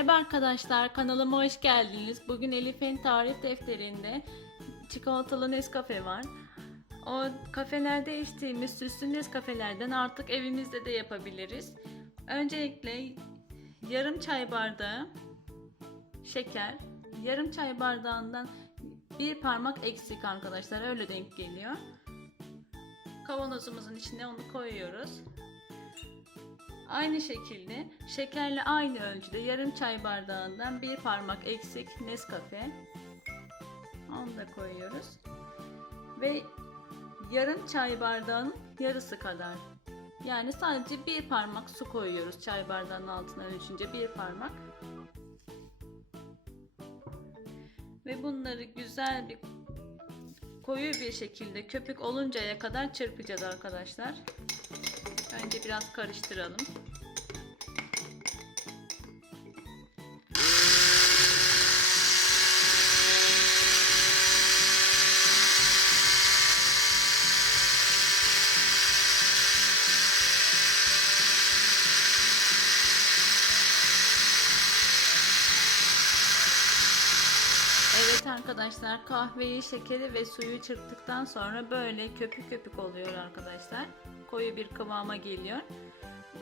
Merhaba arkadaşlar, kanalıma hoş geldiniz. Bugün Elif'in tarif defterinde çikolatalı Nescafe var. O kafelerde içtiğimiz süslü Nescafelerden artık evimizde de yapabiliriz. Öncelikle yarım çay bardağı şeker, yarım çay bardağından bir parmak eksik arkadaşlar öyle denk geliyor. Kavanozumuzun içine onu koyuyoruz. Aynı şekilde şekerle aynı ölçüde yarım çay bardağından bir parmak eksik Nescafe. Onu da koyuyoruz. Ve yarım çay bardağının yarısı kadar. Yani sadece bir parmak su koyuyoruz çay bardağının altına ölçünce bir parmak. Ve bunları güzel bir koyu bir şekilde köpük oluncaya kadar çırpacağız arkadaşlar. Önce biraz karıştıralım. Evet arkadaşlar kahveyi, şekeri ve suyu çırptıktan sonra böyle köpük köpük oluyor arkadaşlar. Koyu bir kıvama geliyor.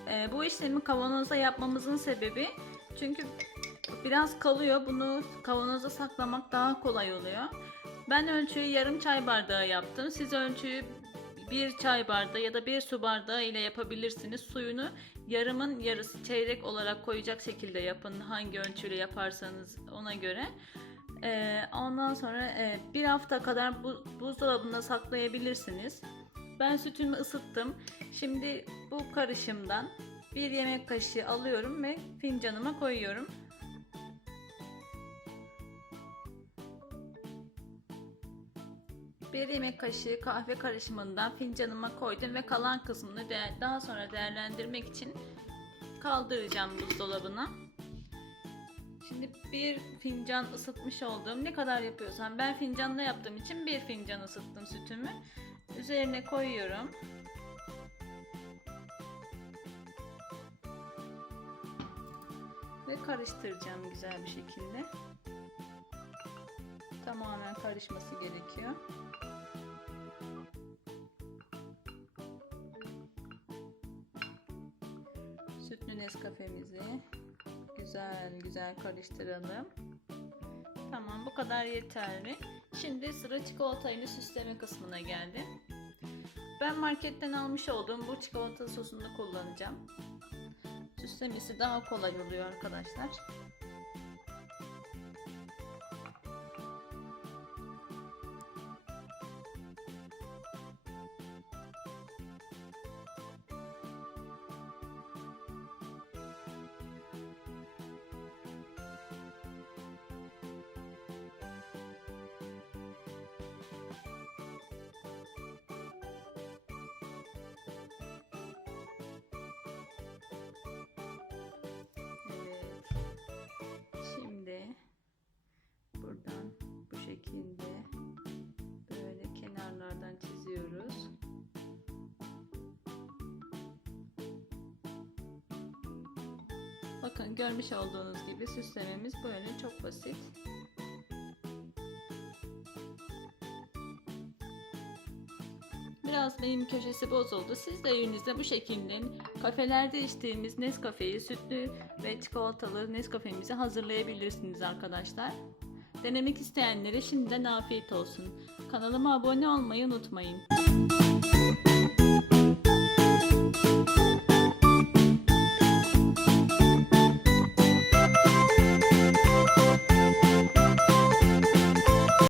Ee, bu işlemi kavanozda yapmamızın sebebi çünkü biraz kalıyor. Bunu kavanozda saklamak daha kolay oluyor. Ben ölçüyü yarım çay bardağı yaptım. Siz ölçüyü bir çay bardağı ya da bir su bardağı ile yapabilirsiniz. Suyunu yarımın yarısı çeyrek olarak koyacak şekilde yapın. Hangi ölçüyle yaparsanız ona göre. Ee, ondan sonra e, bir hafta kadar bu, buzdolabında saklayabilirsiniz. Ben sütümü ısıttım. Şimdi bu karışımdan bir yemek kaşığı alıyorum ve fincanıma koyuyorum. Bir yemek kaşığı kahve karışımından fincanıma koydum ve kalan kısmını daha sonra değerlendirmek için kaldıracağım buzdolabına. Şimdi bir fincan ısıtmış olduğum ne kadar yapıyorsam ben fincanla yaptığım için bir fincan ısıttım sütümü. Üzerine koyuyorum. Ve karıştıracağım güzel bir şekilde. Tamamen karışması gerekiyor. Sütlü Nescafe'mizi güzel güzel karıştıralım. Tamam bu kadar yeterli. Şimdi sıra çikolatayla süsleme kısmına geldi. Ben marketten almış olduğum bu çikolata sosunu kullanacağım. Süslemesi daha kolay oluyor arkadaşlar. Bakın görmüş olduğunuz gibi süslememiz böyle çok basit. Biraz benim köşesi bozuldu. Siz de evinizde bu şekilde kafelerde içtiğimiz Nescafe'yi sütlü ve çikolatalı Nescafe'mizi hazırlayabilirsiniz arkadaşlar. Denemek isteyenlere şimdiden afiyet olsun. Kanalıma abone olmayı unutmayın.